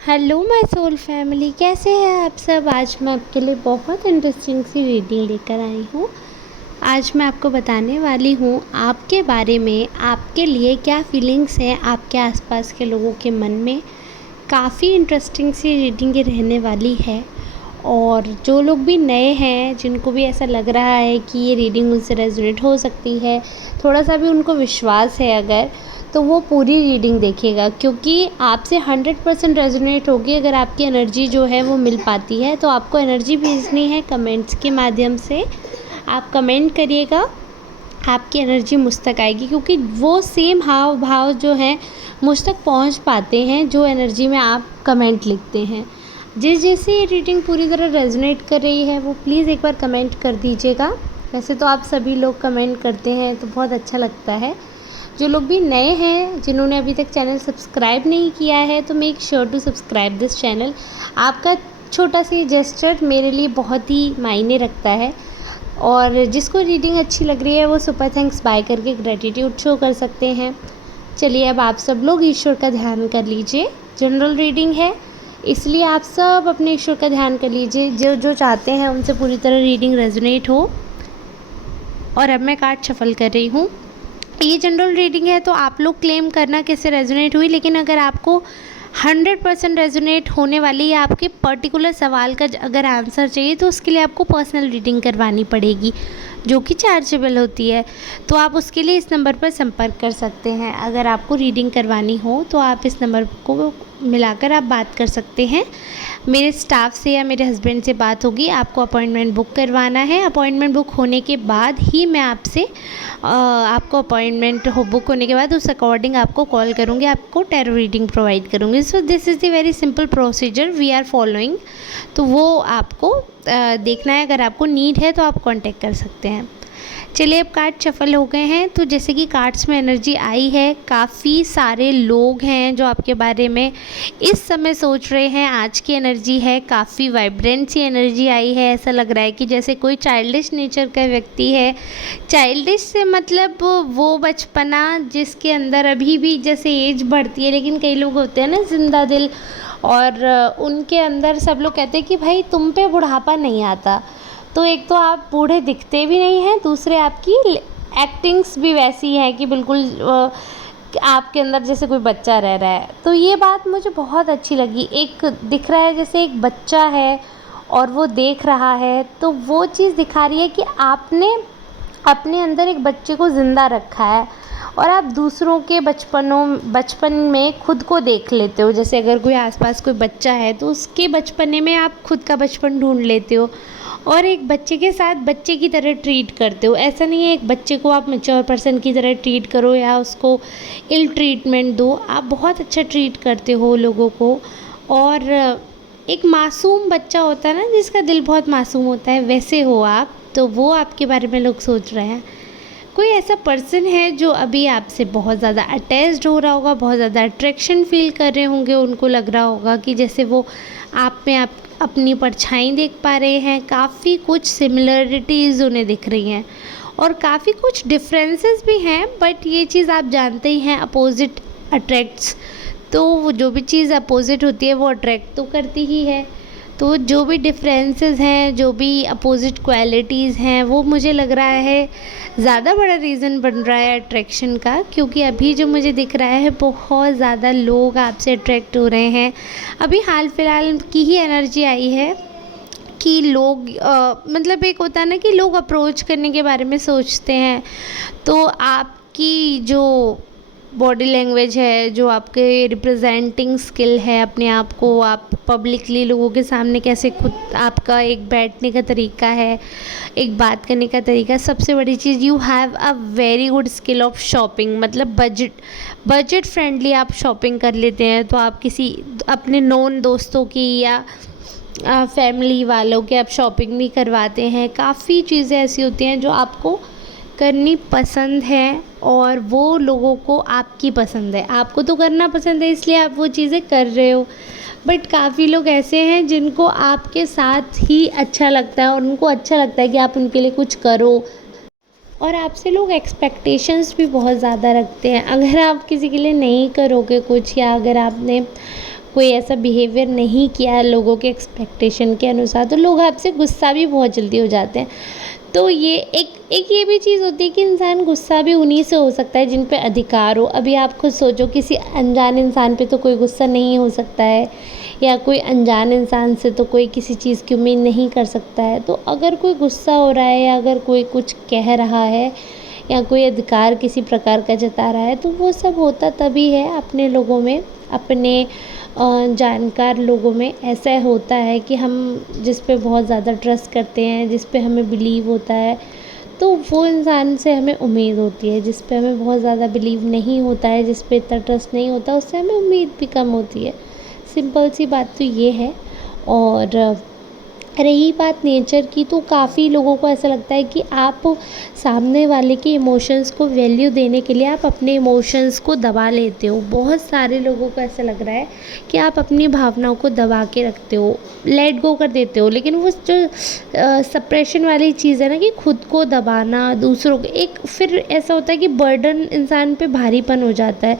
Hello my soul family, कैसे हैं आप सब। आज मैं आपके लिए बहुत इंटरेस्टिंग सी रीडिंग लेकर आई हूँ। आज मैं आपको बताने वाली हूँ आपके बारे में, आपके लिए क्या फीलिंग्स हैं आपके आसपास के लोगों के मन में। काफ़ी इंटरेस्टिंग सी रीडिंग ये रहने वाली है। और जो लोग भी नए हैं, जिनको भी ऐसा लग रहा है कि ये रीडिंग उनसे रेजोनेट हो सकती है, थोड़ा सा भी उनको विश्वास है अगर, तो वो पूरी रीडिंग देखिएगा, क्योंकि आपसे 100% रेजोनेट होगी अगर आपकी एनर्जी जो है वो मिल पाती है। तो आपको एनर्जी भेजनी है कमेंट्स के माध्यम से। आप कमेंट करिएगा, आपकी एनर्जी मुझ तक आएगी, क्योंकि वो सेम हाव भाव जो हैं मुझ तक पहुंच पाते हैं जो एनर्जी में आप कमेंट लिखते हैं। जैसे ये रीडिंग पूरी तरह रेजोनेट कर रही है वो प्लीज़ एक बार कमेंट कर दीजिएगा। वैसे तो आप सभी लोग कमेंट करते हैं तो बहुत अच्छा लगता है। जो लोग भी नए हैं, जिन्होंने अभी तक चैनल सब्सक्राइब नहीं किया है, तो make sure to subscribe this channel. आपका छोटा सा जेस्चर मेरे लिए बहुत ही मायने रखता है। और जिसको रीडिंग अच्छी लग रही है वो सुपर थैंक्स बाय करके ग्रेटिट्यूड शो कर सकते हैं। चलिए अब आप सब लोग ईश्वर का ध्यान कर लीजिए। जनरल रीडिंग है, इसलिए आप सब अपने ईश्वर का ध्यान कर लीजिए। जो जो चाहते हैं उनसे पूरी तरह रीडिंग रेजोनेट हो। और अब मैं कार्ड शफल कर रही हूँ। ये जनरल रीडिंग है तो आप लोग क्लेम करना कैसे रेजोनेट हुई, लेकिन अगर आपको 100% रेजोनेट होने वाली या आपके पर्टिकुलर सवाल का अगर आंसर चाहिए तो उसके लिए आपको पर्सनल रीडिंग करवानी पड़ेगी, जो कि चार्जेबल होती है। तो आप उसके लिए इस नंबर पर संपर्क कर सकते हैं। अगर आपको रीडिंग करवानी हो तो आप इस नंबर को मिलाकर आप बात कर सकते हैं। मेरे स्टाफ से या मेरे हस्बैंड से बात होगी। आपको अपॉइंटमेंट बुक करवाना है। अपॉइंटमेंट बुक होने के बाद ही मैं आपसे आपको अपॉइंटमेंट बुक होने के बाद उस अकॉर्डिंग आपको कॉल करूँगी, आपको टैरो रीडिंग प्रोवाइड करूँगी। So this is the very simple procedure we are following. तो वो आपको देखना है। अगर आपको नीड है तो आप कांटेक्ट कर सकते हैं। चलिए अब कार्ड शफल हो गए हैं, तो जैसे कि कार्ड्स में एनर्जी आई है, काफ़ी सारे लोग हैं जो आपके बारे में इस समय सोच रहे हैं। आज की एनर्जी है, काफ़ी वाइब्रेंट सी एनर्जी आई है। ऐसा लग रहा है कि जैसे कोई चाइल्डिश नेचर का व्यक्ति है। चाइल्डिश से मतलब वो बचपना जिसके अंदर अभी भी जैसे एज बढ़ती है, लेकिन कई लोग होते हैं ना जिंदा दिल, और उनके अंदर सब लोग कहते हैं कि भाई तुम पे बुढ़ापा नहीं आता। तो एक तो आप बूढ़े दिखते भी नहीं हैं, दूसरे आपकी एक्टिंग्स भी वैसी है कि बिल्कुल आपके अंदर जैसे कोई बच्चा रह रहा है। तो ये बात मुझे बहुत अच्छी लगी। एक दिख रहा है जैसे एक बच्चा है और वो देख रहा है, तो वो चीज़ दिखा रही है कि आपने अपने अंदर एक बच्चे को ज़िंदा रखा है और आप दूसरों के बचपन में खुद को देख लेते हो। जैसे अगर कोई आसपास कोई बच्चा है तो उसके बचपने में आप खुद का बचपन ढूंढ लेते हो और एक बच्चे के साथ बच्चे की तरह ट्रीट करते हो। ऐसा नहीं है एक बच्चे को आप मैच्योर पर्सन की तरह ट्रीट करो या उसको इल ट्रीटमेंट दो। आप बहुत अच्छा ट्रीट करते हो लोगों को। और एक मासूम बच्चा होता है ना, जिसका दिल बहुत मासूम होता है, वैसे हो आप। तो वो आपके बारे में लोग सोच रहे हैं। कोई ऐसा पर्सन है जो अभी आपसे बहुत ज़्यादा अटैच्ड हो रहा होगा, बहुत ज़्यादा अट्रैक्शन फील कर रहे होंगे। उनको लग रहा होगा कि जैसे वो आप में आप अपनी परछाई देख पा रहे हैं। काफ़ी कुछ सिमिलरिटीज़ उन्हें दिख रही हैं और काफ़ी कुछ डिफरेंसेस भी हैं, बट ये चीज़ आप जानते ही हैं, अपोजिट अट्रैक्ट्स। तो वो जो भी चीज़ अपोजिट होती है वो अट्रैक्ट तो करती ही है। तो जो भी डिफरेंसेस हैं, जो भी अपोजिट क्वालिटीज़ हैं, वो मुझे लग रहा है ज़्यादा बड़ा रीज़न बन रहा है अट्रैक्शन का। क्योंकि अभी जो मुझे दिख रहा है बहुत ज़्यादा लोग आपसे अट्रैक्ट हो रहे हैं। अभी हाल फिलहाल की ही एनर्जी आई है कि लोग मतलब एक होता है ना कि लोग अप्रोच करने के बारे में सोचते हैं। तो आपकी जो बॉडी लैंग्वेज है, जो आपके रिप्रेजेंटिंग स्किल है, अपने आप को आप पब्लिकली लोगों के सामने कैसे खुद, आपका एक बैठने का तरीका है, एक बात करने का तरीका। सबसे बड़ी चीज़, you have a very good skill of shopping. मतलब बजट फ्रेंडली आप शॉपिंग कर लेते हैं। तो आप किसी अपने नॉन दोस्तों की या फैमिली वालों के आप शॉपिंग भी करवाते हैं। काफ़ी चीज़ें ऐसी होती हैं जो आपको करनी पसंद है और वो लोगों को आपकी पसंद है। आपको तो करना पसंद है इसलिए आप वो चीज़ें कर रहे हो, बट काफ़ी लोग ऐसे हैं जिनको आपके साथ ही अच्छा लगता है और उनको अच्छा लगता है कि आप उनके लिए कुछ करो। और आपसे लोग एक्सपेक्टेशंस भी बहुत ज़्यादा रखते हैं। अगर आप किसी के लिए नहीं करोगे कुछ, या अगर आपने कोई ऐसा बिहेवियर नहीं किया लोगों के एक्सपेक्टेशन के अनुसार, तो लोग आपसे गुस्सा भी बहुत जल्दी हो जाते हैं। तो ये एक एक ये भी चीज़ होती है कि इंसान गुस्सा भी उन्हीं से हो सकता है जिन पे अधिकार हो। अभी आप खुद सोचो, किसी अनजान इंसान पे तो कोई गुस्सा नहीं हो सकता है, या कोई अनजान इंसान से तो कोई किसी चीज़ की उम्मीद नहीं कर सकता है। तो अगर कोई गुस्सा हो रहा है, या अगर कोई कुछ कह रहा है, या कोई अधिकार किसी प्रकार का जता रहा है, तो वो सब होता तभी है अपने लोगों में, अपने जानकार लोगों में ऐसा होता है कि हम जिस पे बहुत ज़्यादा ट्रस्ट करते हैं, जिस पे हमें बिलीव होता है, तो वो इंसान से हमें उम्मीद होती है। जिस पे हमें बहुत ज़्यादा बिलीव नहीं होता है, जिस पे इतना ट्रस्ट नहीं होता, उससे हमें उम्मीद भी कम होती है। सिंपल सी बात तो ये है। और रही बात नेचर की, तो काफ़ी लोगों को ऐसा लगता है कि आप सामने वाले के इमोशंस को वैल्यू देने के लिए आप अपने इमोशंस को दबा लेते हो। बहुत सारे लोगों को ऐसा लग रहा है कि आप अपनी भावनाओं को दबा के रखते हो, लेट गो कर देते हो। लेकिन वो जो सप्रेशन वाली चीज़ है ना, कि खुद को दबाना, दूसरों को, एक फिर ऐसा होता है कि बर्डन इंसान पे भारीपन हो जाता है।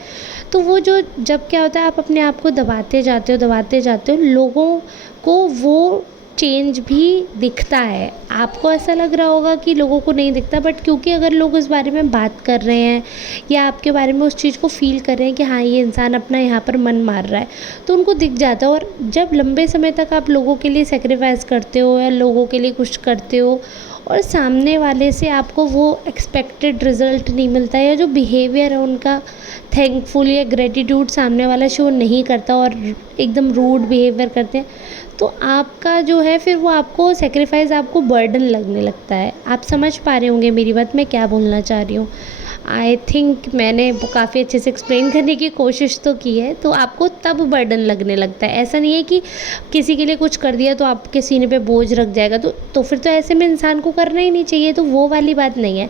तो वो जो जब क्या होता है, आप अपने आप को दबाते जाते हो, लोगों को वो चेंज भी दिखता है। आपको ऐसा लग रहा होगा कि लोगों को नहीं दिखता, बट क्योंकि अगर लोग उस बारे में बात कर रहे हैं, या आपके बारे में उस चीज़ को फ़ील कर रहे हैं कि हाँ, ये इंसान अपना यहाँ पर मन मार रहा है, तो उनको दिख जाता है। और जब लंबे समय तक आप लोगों के लिए सेक्रीफाइस करते हो, या लोगों के लिए कुछ करते हो, और सामने वाले से आपको वो एक्सपेक्टेड रिज़ल्ट नहीं मिलता है, या जो बिहेवियर है उनका थैंकफुल या ग्रेटिट्यूड सामने वाला शो नहीं करता, और एकदम रूड बिहेवियर करते हैं, तो आपका जो है फिर वो आपको सेक्रीफाइस, आपको बर्डन लगने लगता है। आप समझ पा रहे होंगे मेरी बात, मैं क्या बोलना चाह रही हूँ। आई थिंक मैंने काफ़ी अच्छे से एक्सप्लेन करने की कोशिश तो की है। तो आपको तब बर्डन लगने लगता है। ऐसा नहीं है कि किसी के लिए कुछ कर दिया तो आपके सीने पे बोझ रख जाएगा, तो फिर तो ऐसे में इंसान को करना ही नहीं चाहिए। तो वो वाली बात नहीं है।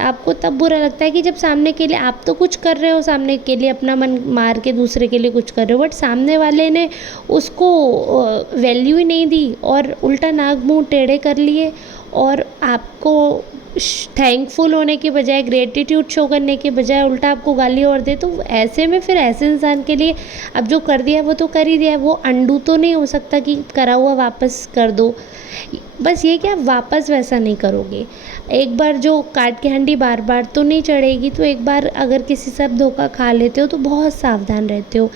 आपको तब बुरा लगता है कि जब सामने के लिए आप तो कुछ कर रहे हो, सामने के लिए अपना मन मार के दूसरे के लिए कुछ कर रहे हो, बट सामने वाले ने उसको वैल्यू ही नहीं दी, और उल्टा नाक मुंह टेढ़े कर लिए, और आपको थैंकफुल होने के बजाय, ग्रेटिट्यूड शो करने के बजाय उल्टा आपको गाली और दे, तो ऐसे में फिर ऐसे इंसान के लिए अब जो कर दिया वो तो कर ही दिया, वो अंडू तो नहीं हो सकता कि करा हुआ वापस कर दो। बस ये कि आप वापस वैसा नहीं करोगे। एक बार जो काट की हंडी बार बार तो नहीं चढ़ेगी, तो एक बार अगर किसी से आप धोखा खा लेते हो तो बहुत सावधान रहते हो।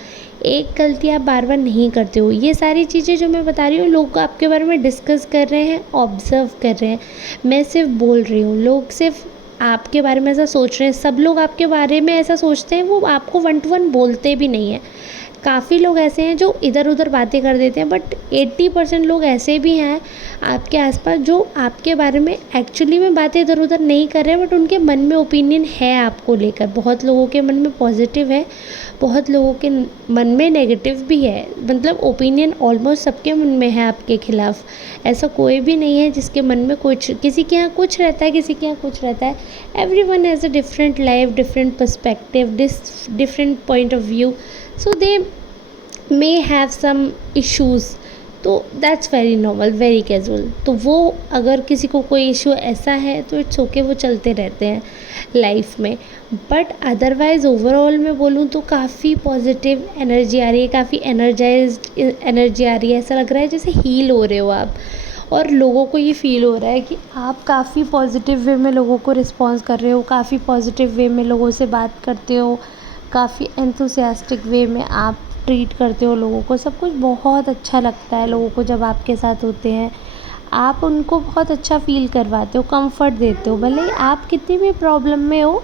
एक गलती आप बार बार नहीं करते हो। ये सारी चीज़ें जो मैं बता रही हूँ, लोग आपके बारे में डिस्कस कर रहे हैं, ऑब्ज़र्व कर रहे हैं। मैं सिर्फ बोल रही हूँ, लोग सिर्फ आपके बारे में ऐसा सोच रहे हैं। सब लोग आपके बारे में ऐसा सोचते हैं, वो आपको 1 to 1 बोलते भी नहीं हैं। काफ़ी लोग ऐसे हैं जो इधर उधर बातें कर देते हैं, बट 80% लोग ऐसे भी हैं आपके आसपास जो आपके बारे में एक्चुअली में बातें इधर उधर नहीं कर रहे हैं, बट उनके मन में ओपिनियन है आपको लेकर। बहुत लोगों के मन में पॉजिटिव है, बहुत लोगों के मन में नेगेटिव भी है। मतलब ओपिनियन ऑलमोस्ट सबके मन में है आपके खिलाफ। ऐसा कोई भी नहीं है जिसके मन में कुछ, किसी के यहाँ कुछ रहता है, किसी के यहाँ कुछ रहता है। Everyone has a different life, different perspective, different point of view, so they may have some issues, तो that's very normal, very casual. तो वो अगर किसी को कोई इशू ऐसा है तो इट्स ओके, वो चलते रहते हैं लाइफ में। बट अदरवाइज़ ओवरऑल मैं बोलूँ तो काफ़ी पॉजिटिव एनर्जी आ रही है, काफ़ी एनर्जाइज्ड एनर्जी आ रही है। ऐसा लग रहा है जैसे हील हो रहे हो आप, और लोगों को ये फ़ील हो रहा है कि आप काफ़ी पॉजिटिव वे में लोगों को रिस्पॉन्स कर रहे हो, काफ़ी पॉजिटिव वे में लोगों से बात करते हो, काफ़ी एंथुसियास्टिक वे में आप ट्रीट करते हो लोगों को। सब कुछ बहुत अच्छा लगता है लोगों को जब आपके साथ होते हैं। आप उनको बहुत अच्छा फ़ील करवाते हो, कंफर्ट देते हो। भले ही आप कितनी भी प्रॉब्लम में हो,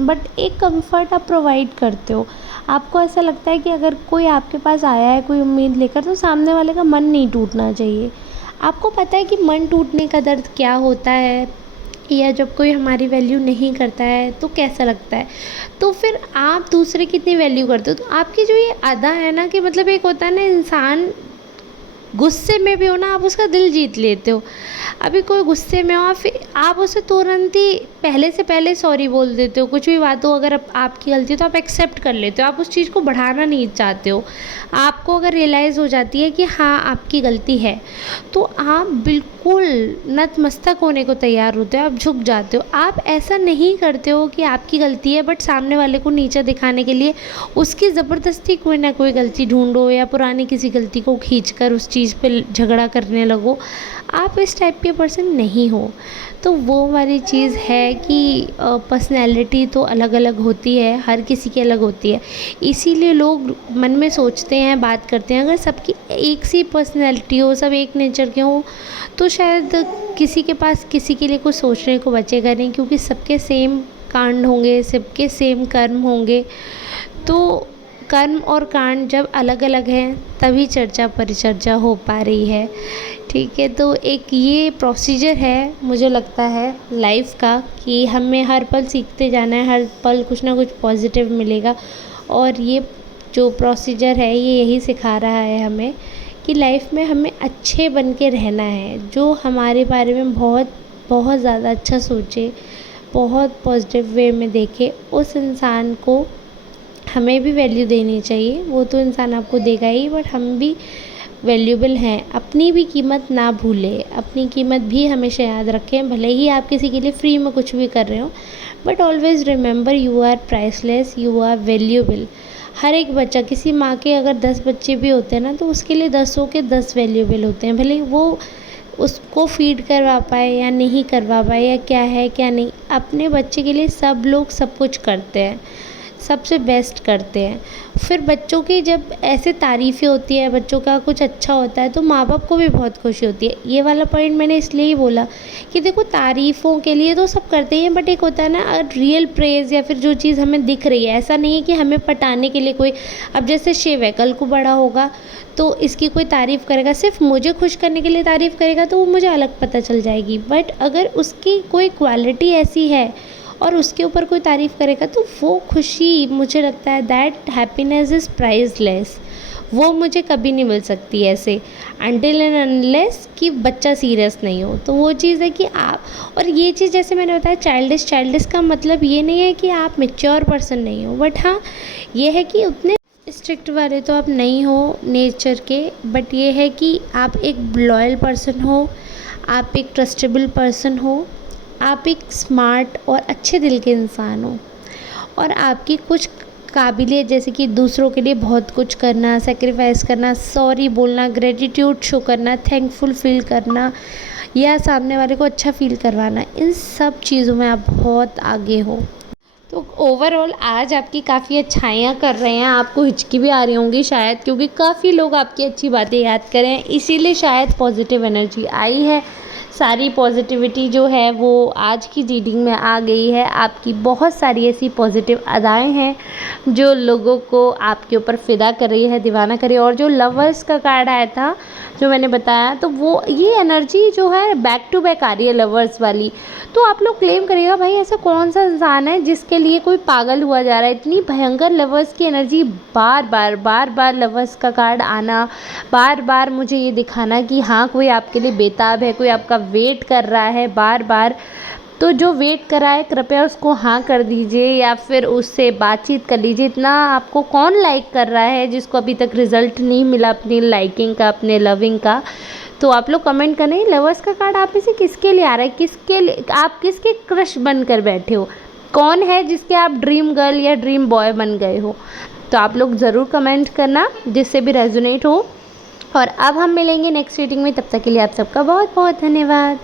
बट एक कंफर्ट आप प्रोवाइड करते हो। आपको ऐसा लगता है कि अगर कोई आपके पास आया है कोई उम्मीद लेकर, तो सामने वाले का मन नहीं टूटना चाहिए। आपको पता है कि मन टूटने का दर्द क्या होता है, या जब कोई हमारी वैल्यू नहीं करता है तो कैसा लगता है। तो फिर आप दूसरे की इतनी वैल्यू करते हो, तो आपकी जो ये अदा है ना, कि मतलब एक होता है ना, इंसान गुस्से में भी हो ना, आप उसका दिल जीत लेते हो। अभी कोई गुस्से में हो, फिर आप उसे तुरंत ही पहले सॉरी बोल देते हो। कुछ भी बात हो, अगर आपकी गलती है तो आप एक्सेप्ट कर लेते हो, आप उस चीज़ को बढ़ाना नहीं चाहते हो। आपको अगर रियलाइज़ हो जाती है कि हाँ आपकी गलती है, तो आप बिल्कुल नतमस्तक होने को तैयार होते हो, आप झुक जाते हो। आप ऐसा नहीं करते हो कि आपकी गलती है बट सामने वाले को नीचा दिखाने के लिए उसकी ज़बरदस्ती कोई ना कोई गलती ढूंढो या पुरानी किसी गलती को खींचकर उस चीज़ पे झगड़ा करने लगो। आप इस टाइप के पर्सन नहीं हो। तो वो वाली चीज़ है कि पर्सनैलिटी तो अलग अलग होती है, हर किसी की अलग होती है, इसीलिए लोग मन में सोचते हैं, बात करते हैं। अगर सबकी एक सी पर्सनैलिटी हो, सब एक नेचर के हो, तो शायद किसी के पास किसी के लिए कुछ सोचने को बचेगा नहीं, क्योंकि सबके सेम कांड होंगे, सबके सेम कर्म होंगे। तो कर्म और कांड जब अलग अलग हैं तभी चर्चा परिचर्चा हो पा रही है। ठीक है, तो एक ये प्रोसीजर है मुझे लगता है लाइफ का, कि हमें हर पल सीखते जाना है, हर पल कुछ ना कुछ पॉजिटिव मिलेगा। और ये जो प्रोसीजर है ये यही सिखा रहा है हमें कि लाइफ में हमें अच्छे बन के रहना है। जो हमारे बारे में बहुत बहुत ज़्यादा अच्छा सोचे, बहुत पॉजिटिव वे में देखे, उस इंसान को हमें भी वैल्यू देनी चाहिए। वो तो इंसान आपको देगा ही, बट हम भी वैल्यूबल हैं। अपनी भी कीमत ना भूलें, अपनी कीमत भी हमेशा याद रखें। भले ही आप किसी के लिए फ्री में कुछ भी कर रहे हो, but always remember you are priceless, you are valuable. हर एक बच्चा, किसी माँ के अगर 10 बच्चे भी होते हैं ना, तो उसके लिए 10 के 10 वैल्यूबल होते हैं। भले ही वो उसको फीड करवा पाए या नहीं करवा पाए, या क्या है क्या नहीं, अपने बच्चे के लिए सब लोग सब कुछ करते हैं, सबसे बेस्ट करते हैं। फिर बच्चों की जब ऐसे तारीफ़ें होती है, बच्चों का कुछ अच्छा होता है, तो माँ बाप को भी बहुत खुशी होती है। ये वाला पॉइंट मैंने इसलिए ही बोला कि देखो, तारीफ़ों के लिए तो सब करते हैं, बट एक होता है ना रियल प्रेज़, या फिर जो चीज़ हमें दिख रही है। ऐसा नहीं है कि हमें पटाने के लिए कोई, अब जैसे शिव है, कल को बड़ा होगा तो इसकी कोई तारीफ़ करेगा, सिर्फ मुझे खुश करने के लिए तारीफ़ करेगा, तो वो मुझे अलग पता चल जाएगी। बट अगर उसकी कोई क्वालिटी ऐसी है और उसके ऊपर कोई तारीफ़ करेगा, तो वो खुशी, मुझे लगता है दैट हैप्पीनेस इज़ प्राइसलेस। वो मुझे कभी नहीं मिल सकती ऐसे, अनटिल एंड अनलेस कि बच्चा सीरियस नहीं हो। तो वो चीज़ है कि आप, और ये चीज़ जैसे मैंने बताया चाइल्डिश का मतलब ये नहीं है कि आप मैच्योर पर्सन नहीं हो, बट हाँ ये है कि उतने स्ट्रिक्ट वाले तो आप नहीं हो नेचर के, बट ये है कि आप एक लॉयल पर्सन हो, आप एक ट्रस्टेबल पर्सन हो, आप एक स्मार्ट और अच्छे दिल के इंसान हो, और आपकी कुछ काबिलियत, जैसे कि दूसरों के लिए बहुत कुछ करना, सेक्रीफाइस करना, सॉरी बोलना, ग्रेटिट्यूड शो करना, थैंकफुल फील करना, या सामने वाले को अच्छा फील करवाना, इन सब चीज़ों में आप बहुत आगे हो। तो ओवरऑल आज आपकी काफ़ी अच्छाइयाँ कर रहे हैं, आपको हिचकी भी आ रही होंगी शायद, क्योंकि काफ़ी लोग आपकी अच्छी बातें याद करें, इसीलिए शायद पॉजिटिव एनर्जी आई है। सारी पॉजिटिविटी जो है वो आज की रीडिंग में आ गई है। आपकी बहुत सारी ऐसी पॉजिटिव अदाएँ हैं जो लोगों को आपके ऊपर फ़िदा कर रही है, दीवाना कर रही है। और जो लवर्स का कार्ड आया था जो मैंने बताया, तो वो ये एनर्जी जो है बैक टू बैक आ रही है लवर्स वाली। तो आप लोग क्लेम करिएगा, भाई ऐसा कौन सा इंसान है जिसके लिए कोई पागल हुआ जा रहा है। इतनी भयंकर लवर्स की एनर्जी, बार बार लवर्स का कार्ड आना, बार बार मुझे ये दिखाना कि हाँ कोई आपके लिए बेताब है, कोई आपका वेट कर रहा है बार बार। तो जो वेट कर रहा है कृपया उसको हाँ कर दीजिए, या फिर उससे बातचीत कर लीजिए। इतना आपको कौन लाइक कर रहा है जिसको अभी तक रिज़ल्ट नहीं मिला अपनी लाइकिंग का, अपने लविंग का। तो आप लोग कमेंट करें, लवर्स का कार्ड आप में से किसके लिए आ रहा है, किसके लिए, आप किसके क्रश बनकर बैठे हो, कौन है जिसके आप ड्रीम गर्ल या ड्रीम बॉय बन गए हो। तो आप लोग ज़रूर कमेंट करना जिससे भी रेजोनेट हो। और अब हम मिलेंगे नेक्स्ट रीडिंग में, तब तक के लिए आप सबका बहुत बहुत धन्यवाद।